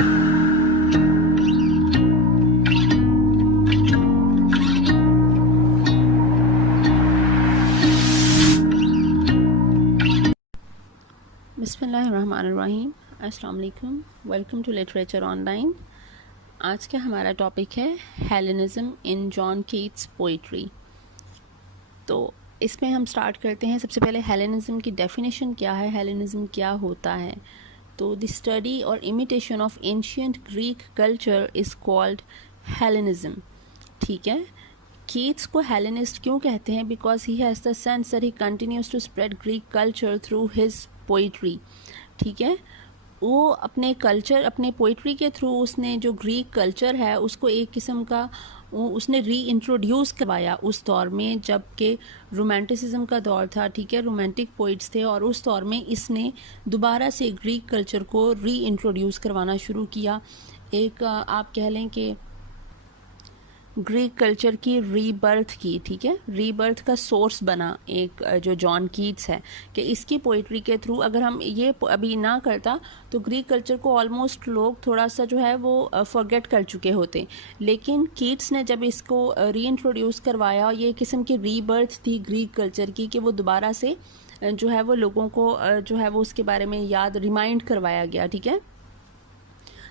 बिस्मिल्लाहिर्रहमानिर्रहीम। अस्सलाम वालेकुम। Welcome to literature online. आज का हमारा टॉपिक है Hellenism in John Keats poetry. तो इसमें हम स्टार्ट करते हैं। सबसे पहले हेलेनिज्म की डेफिनेशन क्या है, हेलेनिज्म क्या होता है। तो द स्टडी और imitation of ancient Greek culture is called Hellenism. ठीक है। कीट्स को हेलेनिस्ट क्यों कहते हैं? Because he has the sense that he continues to spread Greek culture through his poetry. ठीक है। वो अपने कल्चर, अपने पोइट्री के थ्रू उसने जो ग्रीक कल्चर है उसको एक किस्म का उसने री इंट्रोड्यूस करवाया उस दौर में जबकि रोमांटिसिज्म का दौर था। ठीक है। रोमांटिक पोइट्स थे और उस दौर में इसने दोबारा से ग्रीक कल्चर को री इंट्रोड्यूस करवाना शुरू किया। एक आप कह लें कि ग्रीक कल्चर की रीबर्थ की। ठीक है। रीबर्थ का सोर्स बना एक जो जॉन कीट्स है कि इसकी पोइट्री के थ्रू अगर हम ये अभी ना करता तो ग्रीक कल्चर को ऑलमोस्ट लोग थोड़ा सा जो है वो फॉरगेट कर चुके होते। लेकिन कीट्स ने जब इसको री इंट्रोड्यूस करवाया, ये किस्म की रीबर्थ थी ग्रीक कल्चर की कि वो दोबारा से जो है वो लोगों को जो है वो उसके बारे में याद रिमाइंड करवाया गया। ठीक है।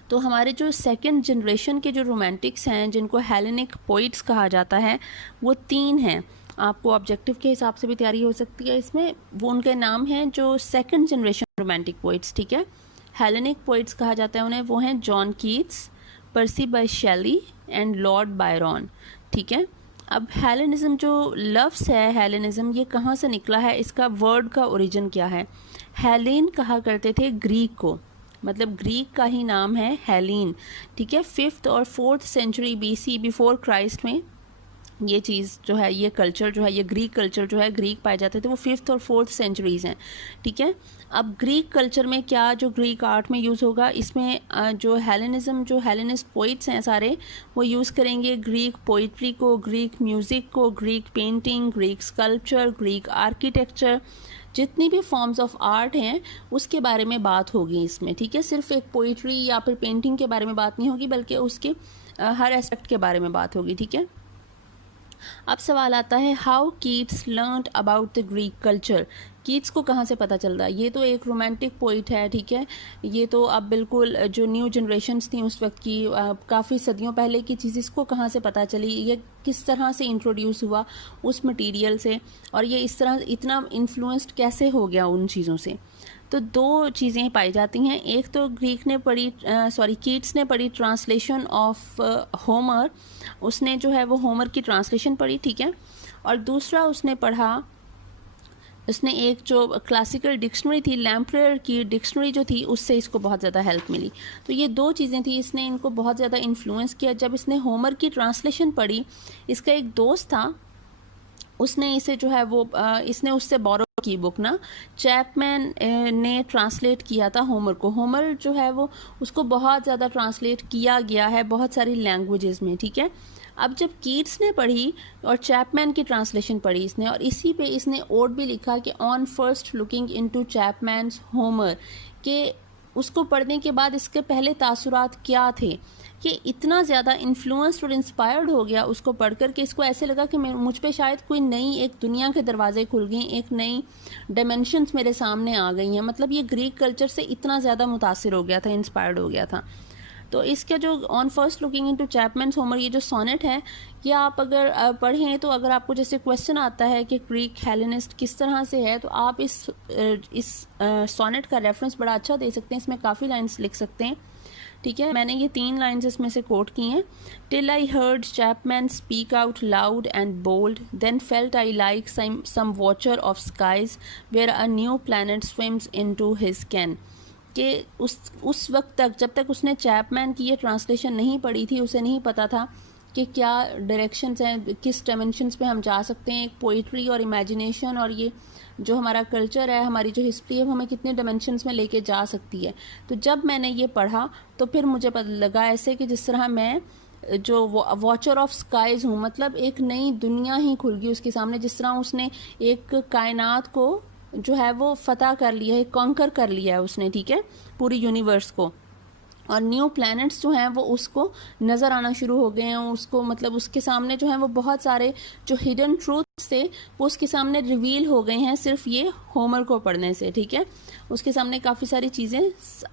तो हमारे जो सेकंड जनरेशन के जो रोमांटिक्स हैं जिनको हेलेनिक पोइट्स कहा जाता है वो 3 हैं। आपको ऑब्जेक्टिव के हिसाब से भी तैयारी हो सकती है इसमें। वो उनके नाम हैं जो सेकंड जनरेशन रोमांटिक पोइट्स। ठीक है। हेलेनिक पोइट्स कहा जाता है उन्हें। वो हैं John Keats, Percy Bysshe Shelley and Lord Byron. ठीक है। अब हेलेनिज्म जो लफ्ज़ है, हेलेनिज्म ये कहाँ से निकला है, इसका वर्ड का ओरिजिन क्या है। हेलेन कहा करते थे ग्रीक को, मतलब ग्रीक का ही नाम है हेलीन। ठीक है। 5th और 4th century BC before Christ में ये चीज़ जो है, ये कल्चर जो है, ये ग्रीक कल्चर जो है, ग्रीक पाए जाते थे वो 5th और 4th सेंचुरीज़ हैं। ठीक है। अब ग्रीक कल्चर में क्या जो ग्रीक आर्ट में यूज़ होगा, इसमें जो हेलेनिज्म, जो हेलेनिस्ट पोइट्स हैं सारे वो यूज़ करेंगे ग्रीक पोइट्री को, ग्रीक म्यूज़िक को, Greek painting, Greek sculpture, Greek architecture, जितनी भी फॉर्म्स ऑफ आर्ट हैं उसके बारे में बात होगी इसमें। ठीक है। सिर्फ एक पोइट्री या फिर पेंटिंग के बारे में बात नहीं होगी बल्कि उसके हर एस्पेक्ट के बारे में बात होगी। ठीक है। अब सवाल आता है how Keats learned about the Greek culture. Keats को कहाँ से पता चल रहा है? ये तो एक रोमांटिक पोइट है। ठीक है। ये तो अब बिल्कुल जो न्यू जनरेशन्स थी उस वक्त की, काफ़ी सदियों पहले की चीज़, इसको कहाँ से पता चली, ये किस तरह से इंट्रोड्यूस हुआ उस मटेरियल से, और ये इस तरह इतना इन्फ्लुएंस्ड कैसे हो गया उन चीज़ों से। तो 2 चीज़ें पाई जाती हैं। एक तो ग्रीक ने पढ़ी, कीट्स ने पढ़ी ट्रांसलेशन ऑफ होमर। उसने जो है वो होमर की ट्रांसलेशन पढ़ी। ठीक है। और दूसरा उसने पढ़ा, उसने एक जो क्लासिकल डिक्शनरी थी, लैम्प्रेयर की डिक्शनरी जो थी, उससे इसको बहुत ज़्यादा हेल्प मिली। तो ये 2 चीज़ें थी, इसने इनको बहुत ज़्यादा इन्फ्लुएंस किया। जब इसने होमर की ट्रांसलेशन पढ़ी, इसका एक दोस्त था, उसने इसे जो है वो इसने उससे बोरो की बुक ना, चैपमैन ने ट्रांसलेट किया था होमर को। होमर जो है वो उसको बहुत ज़्यादा ट्रांसलेट किया गया है बहुत सारी लैंग्वेजेस में। ठीक है। अब जब कीट्स ने पढ़ी और चैपमैन की ट्रांसलेशन पढ़ी इसने, और इसी पे इसने ओड भी लिखा कि on first looking into Chapman's Homer, कि उसको पढ़ने के बाद इसके पहले तासुरात क्या थे। कि इतना ज़्यादा इन्फ्लुएंस्ड और इंस्पायर्ड हो गया उसको पढ़ कर के इसको ऐसे लगा कि मुझ पे शायद कोई नई एक दुनिया के दरवाजे खुल गए, एक नई डायमेंशंस मेरे सामने आ गई हैं। मतलब ये ग्रीक कल्चर से इतना ज़्यादा मुतासिर हो गया था, इंस्पायर्ड हो गया था। तो इसके जो on first looking into Chapman's Homer, ये जो सोनेट है, ये आप अगर पढ़ें तो अगर आपको जैसे क्वेश्चन आता है कि ग्रीक हेलेनिस्ट किस तरह से है, तो आप इस सोनेट का रेफरेंस बड़ा अच्छा दे सकते हैं। इसमें काफ़ी लाइन्स लिख सकते हैं। ठीक है। मैंने ये 3 लाइन्स इसमें से कोट की हैं। Till I heard Chapman speak out loud and bold, then felt I like some watcher of skies where a new planet swims into his ken. कि उस वक्त तक, जब तक उसने चैपमैन की ये ट्रांसलेशन नहीं पढ़ी थी, उसे नहीं पता था कि क्या डायरेक्शंस हैं, किस डायमेंशंस पे हम जा सकते हैं। एक पोइट्री और इमेजिनेशन और ये जो हमारा कल्चर है, हमारी जो हिस्ट्री है, वो हमें कितने डायमेंशंस में लेके जा सकती है। तो जब मैंने ये पढ़ा तो फिर मुझे पता लगा ऐसे कि जिस तरह मैं जो वॉचर ऑफ स्काइज हूँ, मतलब एक नई दुनिया ही खुल गई उसके सामने। जिस तरह उसने एक कायनात को जो है वो फतह कर लिया है, कॉन्कर कर लिया है उसने। ठीक है। पूरी यूनिवर्स को और न्यू प्लैनेट्स जो हैं वो उसको नज़र आना शुरू हो गए हैं, उसको मतलब उसके सामने जो है वो बहुत सारे जो हिडन ट्रूथ्स थे वो उसके सामने रिवील हो गए हैं सिर्फ ये होमर को पढ़ने से, ठीक है। उसके सामने काफ़ी सारी चीज़ें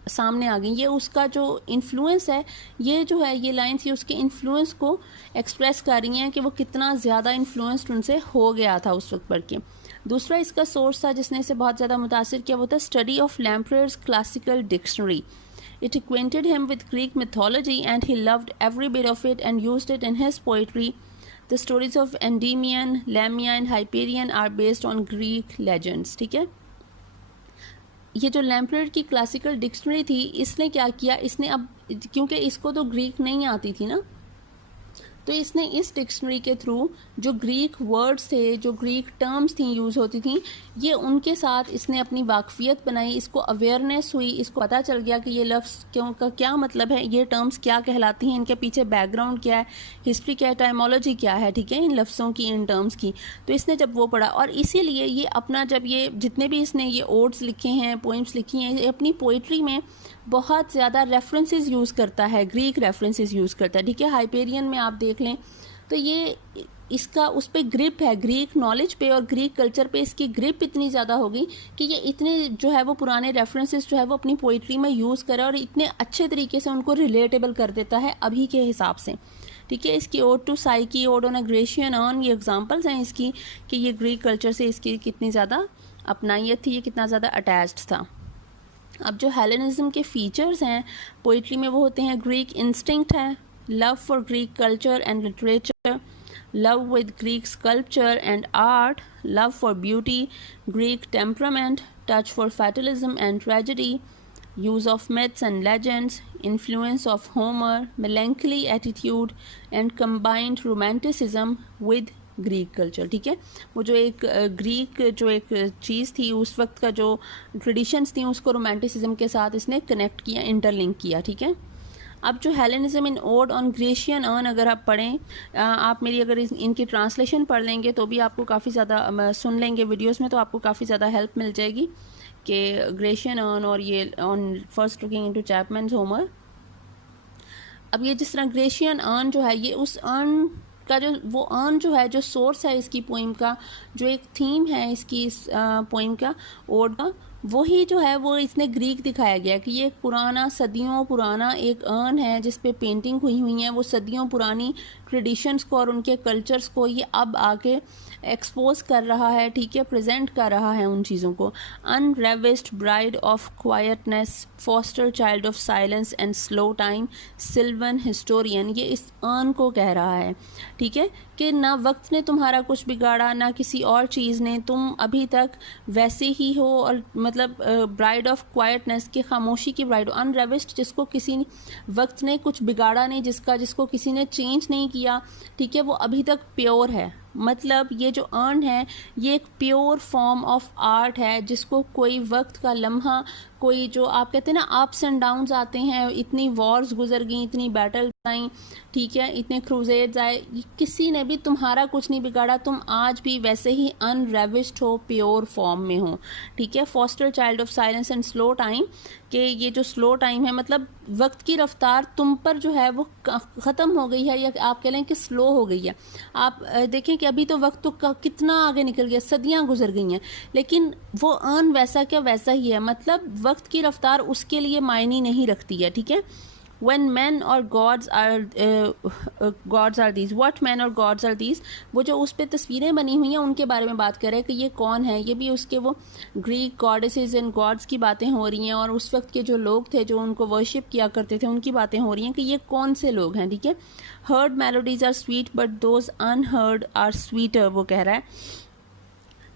सामने आ गई। ये उसका जो इन्फ्लुएंस है, ये जो है ये लाइन्स ये उसके इन्फ्लुएंस को एक्सप्रेस कर रही हैं कि वो कितना ज़्यादा इन्फ्लुएंस्ड उनसे हो गया था उस वक्त पढ़ के। दूसरा इसका सोर्स था जिसने इसे बहुत ज़्यादा मुतासिर किया, वो था study of Lempriere's classical dictionary. It acquainted him with Greek mythology and he loved every bit of it and used it in his poetry. The stories of Endymion, Lamia and Hyperion are based on Greek legends. ठीक है, ये जो लैम्प्रेयर की classical dictionary थी, इसने क्या किया, इसने अब क्योंकि इसको तो ग्रीक नहीं आती थी ना, तो इसने इस डिक्शनरी के थ्रू जो ग्रीक वर्ड्स थे, जो ग्रीक टर्म्स थी यूज़ होती थी, ये उनके साथ इसने अपनी वाकफियत बनाई, इसको अवेयरनेस हुई, इसको पता चल गया कि ये लफ्ज़ क्यों का क्या मतलब है, ये टर्म्स क्या कहलाती हैं, इनके पीछे बैकग्राउंड क्या है, हिस्ट्री क्या है, टाइमोलॉजी क्या है, ठीक है, इन लफ्ज़ों की, इन टर्म्स की। तो इसने जब वो पढ़ा और इसीलिए ये अपना जब ये जितने भी इसने ये ओड्स लिखे हैं, पोइम्स लिखी हैं, ये अपनी पोइट्री में बहुत ज़्यादा रेफरेंसेस यूज़ करता है, ग्रीक रेफरेंसेस यूज़ करता है, ठीक है। हाइपेरियन में आप देख लें तो ये इसका उस पर ग्रिप है, ग्रीक नॉलेज पे और ग्रीक कल्चर पे इसकी ग्रिप इतनी ज़्यादा हो गई कि ये इतने जो है वो पुराने रेफरेंसेस जो है वो अपनी पोइट्री में यूज़ करे और इतने अच्छे तरीके से उनको रिलेटेबल कर देता है अभी के हिसाब से, ठीक है। इसकी ode to Psyche, ode on a Grecian urn, ये एग्जांपल्स हैं इसकी कि ये ग्रीक कल्चर से इसकी कितनी ज़्यादा अपनायत थी, ये कितना ज़्यादा अटैच्ड था। अब जो हेलेनिज्म के फीचर्स हैं पोइट्री में वो होते हैं, ग्रीक इंस्टिंक्ट है, love for Greek culture and literature, love with Greek sculpture and art, love for beauty, Greek temperament, touch for fatalism and tragedy, use of myths and legends, influence of Homer, melancholy attitude and combined romanticism with Greek culture, ठीक है। वो जो एक Greek जो एक चीज़ थी उस वक्त का जो ट्रेडिशंस थी उसको रोमांटिसिज्म के साथ इसने कनेक्ट किया, इंटरलिंक किया, ठीक है। अब जो Hellenism in odd on Grecian earn अगर आप पढ़ें, आप मेरी अगर इनकी ट्रांसलेशन पढ़ लेंगे तो भी आपको काफ़ी ज़्यादा सुन लेंगे वीडियोस में तो आपको काफ़ी ज़्यादा हेल्प मिल जाएगी कि ग्रेशियन अर्न और ये on first looking into Chapman's Homer. अब ये जिस तरह ग्रेशियन अर्न जो है ये उस अर्न का जो वो अर्न जो है जो सोर्स है इसकी पोइम का, जो एक थीम है इसकी इस पोइम का, ओड का, वही जो है वो इसने ग्रीक दिखाया गया कि ये एक पुराना सदियों पुराना एक अर्न है जिस पे पेंटिंग हुई हुई है, वो सदियों पुरानी ट्रेडिशंस को और उनके कल्चर्स को ये अब आके एक्सपोज कर रहा है, ठीक है, प्रेजेंट कर रहा है उन चीज़ों को। Unravished bride of quietness, foster child of silence and slow time, sylvan historian, ये इस अर्न को कह रहा है, ठीक है, कि ना वक्त ने तुम्हारा कुछ बिगाड़ा ना किसी और चीज़ ने, तुम अभी तक वैसे ही हो, और मतलब ब्राइड ऑफ क्वाइटनेस की खामोशी की ब्राइड, अनरेविस्ड जिसको किसी वक्त ने कुछ बिगाड़ा नहीं, जिसको किसी ने चेंज नहीं किया, ठीक है, वो अभी तक प्योर है। मतलब ये जो अर्न है ये एक प्योर फॉर्म ऑफ आर्ट है जिसको कोई वक्त का लम्हा, कोई जो आप कहते हैं ना अप्स एंड डाउन्स आते हैं, इतनी वॉर्स गुजर गई, इतनी बैटल आई, ठीक है, इतने क्रूजेड्स आए, किसी ने भी तुम्हारा कुछ नहीं बिगाड़ा, तुम आज भी वैसे ही अनरेविस्ड हो, प्योर फॉर्म में हो, ठीक है। Foster child of silence and slow time, कि ये जो स्लो टाइम है मतलब वक्त की रफ्तार तुम पर जो है वो ख़त्म हो गई है, या आप कह लें कि स्लो हो गई है। आप देखें कि अभी तो वक्त तो कितना आगे निकल गया, सदियां गुजर गई हैं, लेकिन वो अर्न वैसा क्या वैसा ही है, मतलब वक्त की रफ्तार उसके लिए मायने नहीं रखती है, ठीक है। when men or gods are gods are these, what men or gods are these, वो जो उस पर तस्वीरें बनी हुई हैं उनके बारे में बात कर रहे हैं कि ये कौन है, ये भी उसके वो ग्रीक गॉडेसेस एंड गॉड्स की बातें हो रही हैं, और उस वक्त के जो लोग थे जो उनको वर्शिप किया करते थे उनकी बातें हो रही हैं कि ये कौन से लोग हैं, ठीक है। Heard melodies are sweet but those unheard are sweeter, वो कह रहा है।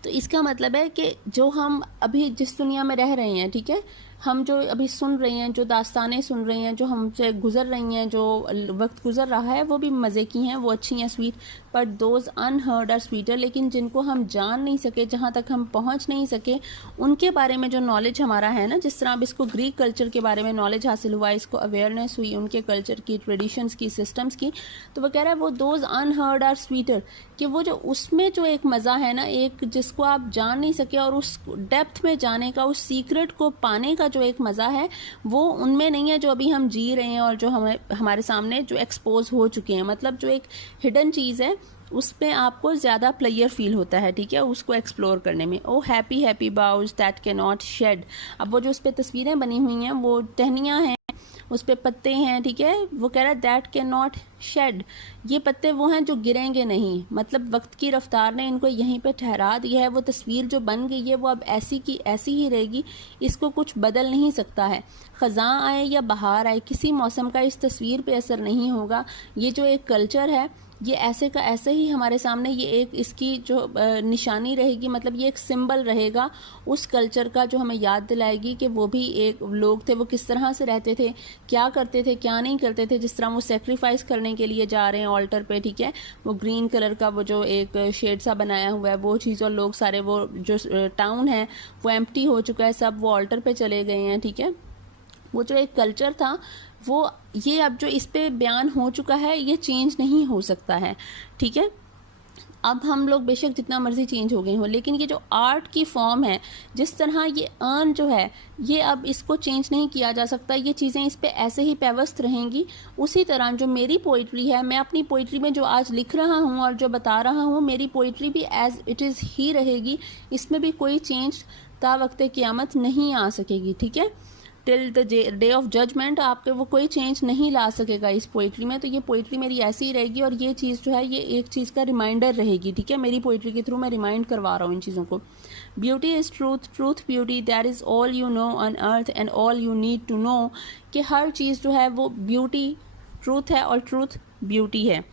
तो इसका मतलब है कि जो हम अभी जिस दुनिया में रह रहे हैं, ठीक है, हम जो अभी सुन रहे हैं, जो दास्तानें सुन रहे हैं, जो हमसे गुजर रही हैं, जो वक्त गुजर रहा है, वो भी मज़े की हैं, वो अच्छी हैं, sweet, but those unheard are sweeter, लेकिन जिनको हम जान नहीं सके, जहाँ तक हम पहुँच नहीं सके, उनके बारे में जो नॉलेज हमारा है ना, जिस तरह अब इसको ग्रीक कल्चर के बारे में नॉलेज हासिल हुआ, इसको अवेयरनेस हुई उनके कल्चर की, ट्रेडिशंस की, सिस्टम्स की, तो वो कह रहा है वो दोज अनहर्ड आर स्वीटर, कि वो जो उसमें जो एक मज़ा है ना, एक जिसको आप जान नहीं सके, और उस डेप्थ में जाने का, उस सीक्रेट को पाने का जो एक मज़ा है वो उनमें नहीं है जो अभी हम जी रहे हैं और जो हमारे सामने जो एक्सपोज हो चुके हैं। मतलब जो एक हिडन चीज़ है उस पर आपको ज़्यादा प्लेयर फील होता है, ठीक है, उसको एक्सप्लोर करने में। O happy happy boughs that cannot shed. अब वो जो उस पर तस्वीरें बनी हुई हैं वो टहनियाँ हैं, उस पर पत्ते हैं, ठीक है, वो कह रहा है दैट कैन नॉट शेड, ये पत्ते वो हैं जो गिरेंगे नहीं। मतलब वक्त की रफ्तार ने इनको यहीं पे ठहरा दिया है। वो तस्वीर जो बन गई है वो अब ऐसी की ऐसी ही रहेगी, इसको कुछ बदल नहीं सकता है। ख़ज़ां आए या बहार आए, किसी मौसम का इस तस्वीर पे असर नहीं होगा। ये जो एक कल्चर है ये ऐसे का ऐसे ही हमारे सामने, ये एक इसकी जो निशानी रहेगी, मतलब ये एक सिंबल रहेगा उस कल्चर का जो हमें याद दिलाएगी कि वो भी एक लोग थे, वो किस तरह से रहते थे, क्या करते थे, क्या नहीं करते थे। जिस तरह वो सेक्रीफाइस करने के लिए जा रहे हैं ऑल्टर पे, ठीक है, वो ग्रीन कलर का वो जो एक शेड सा बनाया हुआ है वो चीज़, और लोग सारे वो जो टाउन है वो एम्प्टी हो चुका है, सब वो ऑल्टर पे चले गए हैं, ठीक है। वो जो एक कल्चर था वो ये अब जो इस पे बयान हो चुका है ये चेंज नहीं हो सकता है, ठीक है। अब हम लोग बेशक जितना मर्जी चेंज हो गए हो, लेकिन ये जो आर्ट की फॉर्म है, जिस तरह ये अर्न जो है, ये अब इसको चेंज नहीं किया जा सकता। ये चीज़ें इस पे ऐसे ही पेवस्त रहेंगी। उसी तरह जो मेरी पोइट्री है, मैं अपनी पोइट्री में जो आज लिख रहा हूँ और जो बता रहा हूँ, मेरी पोइट्री भी एज इट इज़ ही रहेगी। इसमें भी कोई चेंज ता वक्त क़यामत नहीं आ सकेगी, ठीक है। Till the day of judgement आपके वो कोई चेंज नहीं ला सकेगा इस पोइट्री में। तो ये पोइट्री मेरी ऐसी ही रहेगी, और ये चीज़ जो है ये एक चीज़ का रिमाइंडर रहेगी, ठीक है। मेरी पोइट्री के थ्रू मैं रिमाइंड करवा रहा हूँ इन चीज़ों को। Beauty is truth, truth beauty, that is all you know on earth and all you need to know, कि हर चीज़ जो है वो ब्यूटी ट्रूथ है और ट्रूथ ब्यूटी है।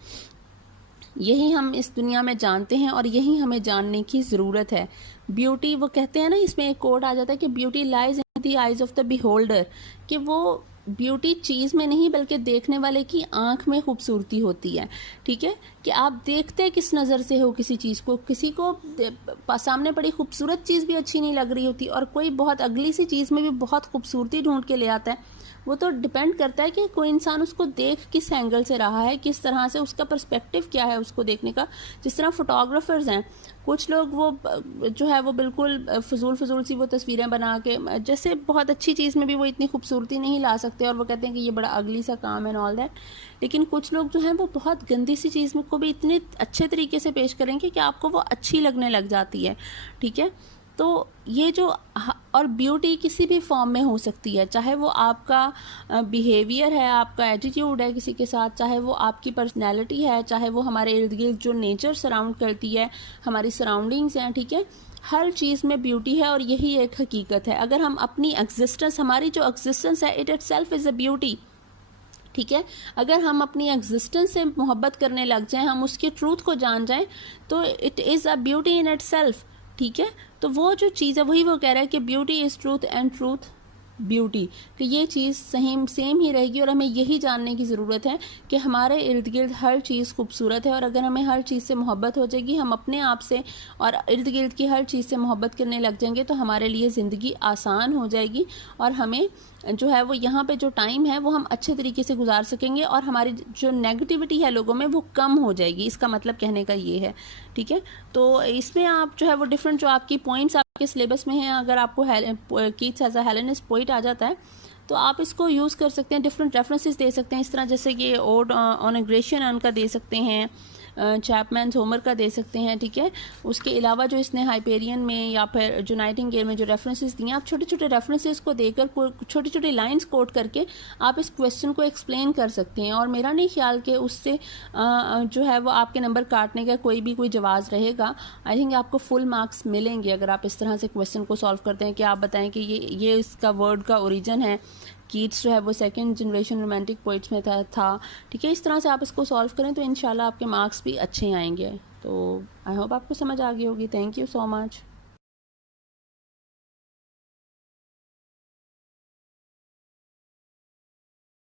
यही हम इस दुनिया में जानते हैं और यही हमें जानने की ज़रूरत है। ब्यूटी, वो कहते हैं ना, इसमें एक कोट आ जाता है कि beauty lies in the eyes of the beholder, कि वो ब्यूटी चीज़ में नहीं बल्कि देखने वाले की आंख में खूबसूरती होती है, ठीक है। कि आप देखते किस नज़र से हो किसी चीज़ को, किसी को सामने पड़ी खूबसूरत चीज़ भी अच्छी नहीं लग रही होती, और कोई बहुत अगली सी चीज़ में भी बहुत खूबसूरती ढूंढ के ले आता है। वो तो डिपेंड करता है कि कोई इंसान उसको देख किस एंगल से रहा है, किस तरह से उसका पर्सपेक्टिव क्या है उसको देखने का। जिस तरह फोटोग्राफर्स हैं, कुछ लोग वो जो है वो बिल्कुल फजूल सी वो तस्वीरें बना के, जैसे बहुत अच्छी चीज़ में भी वो इतनी खूबसूरती नहीं ला सकते, और वो कहते हैं कि ये बड़ा अगली सा काम है एंड ऑल दैट। लेकिन कुछ लोग जो हैं वो बहुत गंदी सी चीज़ में को भी इतने अच्छे तरीके से पेश करेंगे कि आपको वो अच्छी लगने लग जाती है, ठीक है। तो ये जो, और ब्यूटी किसी भी फॉर्म में हो सकती है, चाहे वो आपका बिहेवियर है, आपका एटीट्यूड है किसी के साथ, चाहे वो आपकी पर्सनैलिटी है, चाहे वो हमारे इर्द गिर्द जो नेचर सराउंड करती है, हमारी सराउंडिंग्स हैं, ठीक है। हर चीज़ में ब्यूटी है, और यही एक हकीकत है। अगर हम अपनी एग्जिस्टेंस, हमारी जो एग्जिस्टेंस है, it self is a beauty, ठीक है। अगर हम अपनी एग्जिस्टेंस से मोहब्बत करने लग जाएं, हम उसके ट्रूथ को जान जाएं, तो it is a beauty in it self, ठीक है। तो वो जो चीज़ है वही वो कह रहा है कि beauty is truth and truth beauty, कि ये चीज़ सेम ही रहेगी। और हमें यही जानने की ज़रूरत है कि हमारे इर्द गिर्द हर चीज़ खूबसूरत है, और अगर हमें हर चीज़ से मोहब्बत हो जाएगी, हम अपने आप से और इर्द गिर्द की हर चीज़ से मोहब्बत करने लग जाएंगे, तो हमारे लिए ज़िंदगी आसान हो जाएगी, और हमें जो है वो यहाँ पे जो टाइम है वो हम अच्छे तरीके से गुजार सकेंगे, और हमारी जो नेगेटिविटी है लोगों में वो कम हो जाएगी। इसका मतलब कहने का ये है, ठीक है। तो इसमें आप जो है वो डिफरेंट जो आपकी पॉइंट्स आपके सिलेबस में हैं, अगर आपको कीट्स एज अ हेलेनिस्ट पोइट आ जाता है तो आप इसको यूज़ कर सकते हैं, डिफरेंट रेफरेंसेस दे सकते हैं। इस तरह जैसे कि ओड ऑन एग्रेशन उनका दे सकते हैं, चैपमैन होमर का दे सकते हैं, ठीक है। उसके अलावा जो इसने हाइपेरियन में या फिर जो नाइटिंगेल में जो रेफरेंसेस दिए, आप छोटे छोटे रेफरेंसेस को देकर छोटी छोटी लाइंस कोट करके आप इस क्वेश्चन को एक्सप्लेन कर सकते हैं। और मेरा नहीं ख्याल कि उससे जो है वो आपके नंबर काटने का कोई जवाब रहेगा। आई थिंक आपको फुल मार्क्स मिलेंगे अगर आप इस तरह से क्वेश्चन को सॉल्व करते हैं कि आप बताएं कि ये इसका वर्ड का ओरिजिन है। कीट्स जो है वो सेकंड जनरेशन रोमांटिक पोइट्स में था, ठीक है। इस तरह से आप इसको सॉल्व करें तो इंशाल्लाह आपके मार्क्स भी अच्छे आएंगे। तो आई होप आपको समझ आ गई होगी। Thank you so much.